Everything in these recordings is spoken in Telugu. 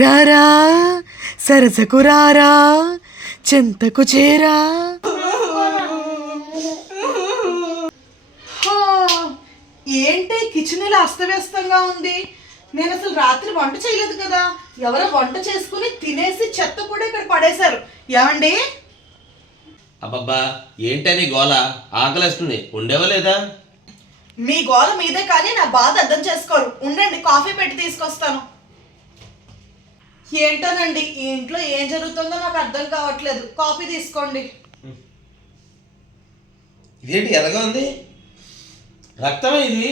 రారా సరసకు రారా చెంతకు చేరా. ఏంటి కిచెన్ ఇలా అస్తవ్యస్తంగా ఉంది? నేను అసలు రాత్రి వంట చేయలేదు కదా. ఎవరో వంట చేసుకుని తినేసి చెత్త కూడా ఇక్కడ పడేశారు. ఏమండి? అబ్బబ్బా ఏంటని గోల? ఆకలిస్తుంది, ఉండేవా లేదా? మీ గోల మీదే కానీ నా బాధ అర్థం చేసుకోరు. ఉండండి, కాఫీ పెట్టి తీసుకొస్తాను. ఏంటోనండి, ఈ ఇంట్లో ఏం జరుగుతుందో నాకు అర్థం కావట్లేదు. కాఫీ తీసుకోండి. ఇదేంటి ఎలాగా ఉంది? రక్తమే ఇది.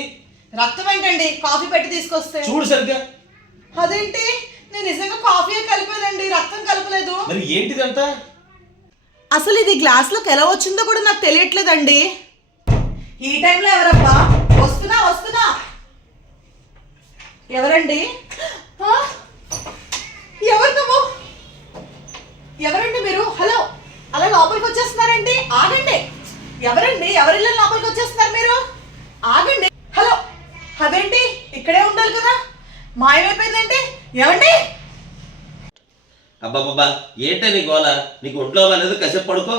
రక్తం ఏంటండి? కాఫీ పెట్టి తీసుకొస్తే చూడు సరిగ్గా. అదేంటి, నేను నిజంగా కాఫీ కలిపానండి, రక్తం కలపలేదు. మరి ఏంటిదంతా? అసలు ఇది గ్లాస్లోకి ఎలా వచ్చిందో కూడా నాకు తెలియట్లేదండి. ఈ టైంలో ఎవరబ్బా? వస్తున్నా వస్తున్నా. ఎవరండి? ఎవరు నువ్వు? ఎవరండి మీరు? హలో, అలా లోపలికి వచ్చేస్తున్నారండి? ఆగండి. ఎవరండి? ఎవరిళ్ళ లోపలికి వచ్చేస్తున్నారు మీరు? ఆగండి. హలో, అదేంటి ఇక్కడే ఉండాలి కదా, మాయమైపోయిందంటే? ఏమండి? అబ్బాబ్బా ఏంటని గోల? నీకు ఒంట్లో వాళ్ళేదో కాసేపు పడుకో.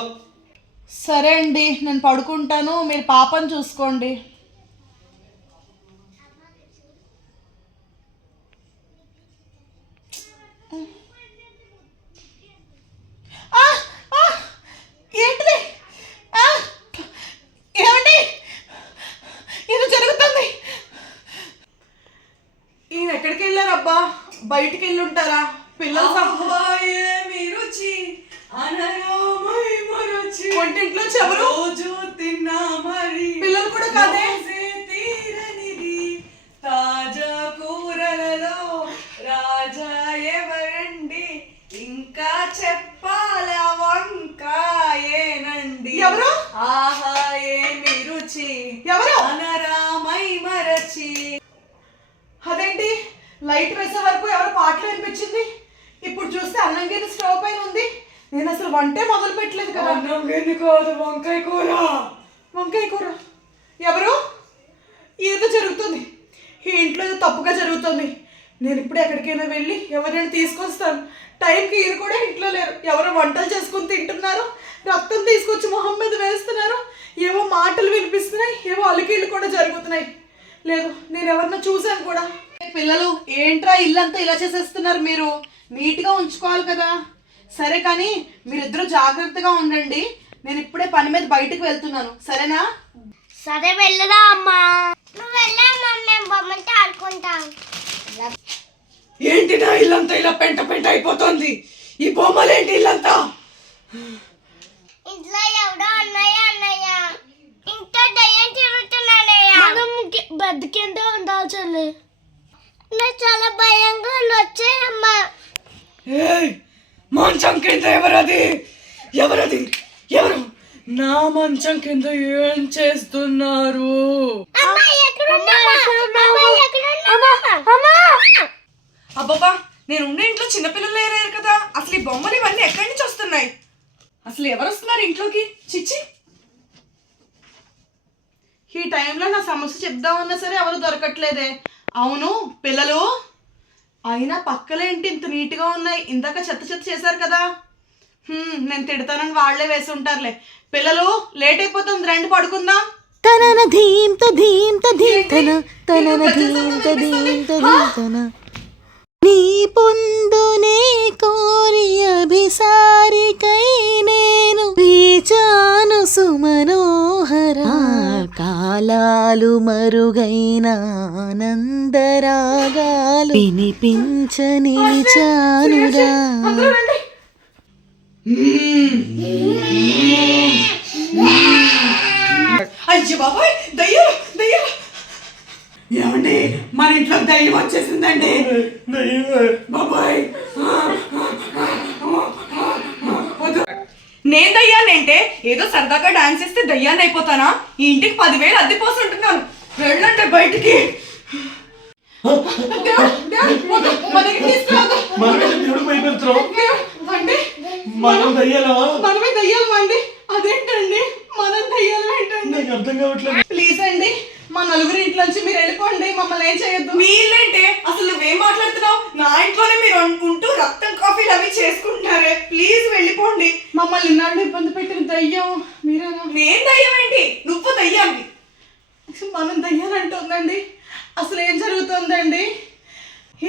సరే అండి, నేను పడుకుంటాను, మీరు పాపని చూసుకోండి. ఏంటిది? ఏమండి? ఇది జరుగుతుంది. ఈయన ఎక్కడికి వెళ్ళారబ్బా? బయటికి వెళ్ళి ఉంటారా? పిల్లలు వంటింట్లో చెవరు తిన్నా మరి పిల్లలు కూడా కాదే. తాజా కూరలలో రాజా ఎవరండి, ఇంకా చెప్పాల వంకాయేనండి. ఎవరు? ఆహా ఏమి రుచి, ఎవరు? అనరామై మరచి. అదేంటి, లైట్ వేసే వరకు ఎవరు పాటలు వినిపించింది? ఇప్పుడు చూస్తే అన్నం గిన్నె స్టవ్ పైన ఉంది. నేను అసలు వంటే మొదలు పెట్టలేదు కదా. అన్నం గిన్నె కాదు, వంకాయ కూర. వంకాయ కూర? ఎవరు? ఏదో జరుగుతుంది ఈ ఇంట్లో, ఏదో తప్పుగా జరుగుతుంది. నేను ఇప్పుడు ఎక్కడికైనా వెళ్ళి ఎవరైనా తీసుకొస్తాను. టైంకి ఈయన కూడా ఇంట్లో లేరు. ఎవరో వంటలు చేసుకుని తింటున్నారు, రక్తం తీసుకొచ్చి మొహం మీద వేస్తున్నారు, ఏవో మాటలు వినిపిస్తున్నాయి, ఏవో అలికీళ్ళు కూడా జరుగుతున్నాయి. లేదు, నేను ఎవరన్నా చూశాను కూడా. పిల్లలు ఏంట్రా ఇల్లంతా ఇలా చేసేస్తున్నారు? మీరు నీట్గా ఉంచుకోవాలి కదా. సరే కానీ మీరిద్దరూ జాగ్రత్తగా ఉండండి. నేను ఇప్పుడే పని మీద బయటకు వెళ్తున్నాను, సరేనా? సరే వెళ్ళదా అమ్మా. నువ్వు వెళ్ళామా, మేము బొమ్మలతో ఆడుకుంటాం. ఏంటి నా ఇల్లంతా ఇలా పెంట పెంట అయిపోతుంది? ఈ బొమ్మలేంటి ఇల్లంతా? ఇంట్లో ఎవడో అన్నయ్య ఇంట్లో దయ్యం తిరుగుతున్నాడయ్యా. మనం బెడ్ కింద ఉండాలి చెల్లి. నాకు చాలా భయంగా వచ్చాయమ్మా. మంచం కింద ఎవరది? ఎవరది? ఎవరు నా మంచం కింద ఏం చేస్తున్నారు? అబ్బబ్బా, నేను ఉండే ఇంట్లో చిన్నపిల్లలు లేరు కదా. అసలు ఈ బొమ్మలు ఇవన్నీ ఎక్కడి నుంచి వస్తున్నాయి? అసలు ఎవరు వస్తున్నారు ఇంట్లోకి? చిచ్చి, ఈ టైంలో నా సమస్య చెప్దామన్నా సరే ఎవరు దొరకట్లేదే. అవును పిల్లలు, అయినా పక్కలేంటి ఇంత నీట్గా ఉన్నాయి? ఇందాక చెత్త చెత్త చేశారు కదా. నేను తిడతానని వాళ్లే వేసి ఉంటారులే. పిల్లలు లేట్ అయిపోతుంది, రండి పడుకుందాం. తనన ధీంత ధీంత ధీంతన తనన ధీంత ధీంత ధీంతన నీ పొందునే కోరి అభిసారికై నేను వేచాను సుమనోహర. కాలాలు మరుగైన ఆనందరాగాలు వినిపించ నిలిచానురా. అయ్యో బాబాయ్, దయ్యాలు దయ్యాలు. ఏమండి, మన ఇంట్లో దయ్యం వచ్చేసిందండి బాబాయ్. నేను దయ్యాన్నంటే ఏదో సరదాగా డాన్స్ చేస్తే దయ్యాన్ని అయిపోతానా? ఈ ఇంటికి 10,000 అద్దె పోసుంటున్నాను. వెళ్ళండి బయటికి. మనమే దయ్యాలు అండి. అదేంటండి మనం దయ్యాలు ఏంటండి? అర్థం కావట్లేదు. ప్లీజ్ అండి, మా నలుగురి ఇంట్లోంచి మీరు వెళ్ళిపోండి, మమ్మల్ని ఏం చేయొద్దు. మీ ఇల్లేంటే? అసలు నువ్వేం మాట్లాడుతున్నావు? నా ఇంట్లోనే మీరు ఉంటూ రక్తం కాఫీలు అవి చేసుకుంటున్నారే, ప్లీజ్ వెళ్ళిపోండి. మమ్మల్ని ఇన్నాళ్ళు ఇబ్బంది పెట్టిన దయ్యం మీరేనా? నేను దయ్యం ఏంటి? నువ్వు దయ్యాన్ని. మనం దయ్యాలంటుందండి. అసలు ఏం జరుగుతుందండి?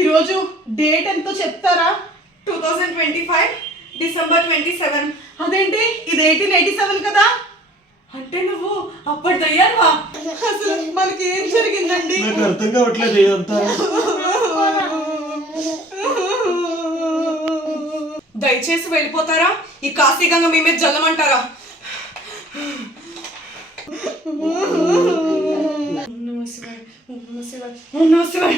ఈరోజు డేట్ ఎంతో చెప్తారా? 2025 డిసెంబర్ 27. అదేంటి, ఇది 1887 కదా? అంటే నువ్వు అప్పటి దయ్యావా? అసలు మనకి ఏం జరిగిందండి? నాకు అర్థం కావట్లేదు ఇదంతా. దయచేసి వెళ్ళిపోతారా? ఈ కాశీగంగ మీ మీద జల్లమంటారా? ఓం నమః శివాయ, ఓం నమః శివాయ, ఓం నమః శివాయ.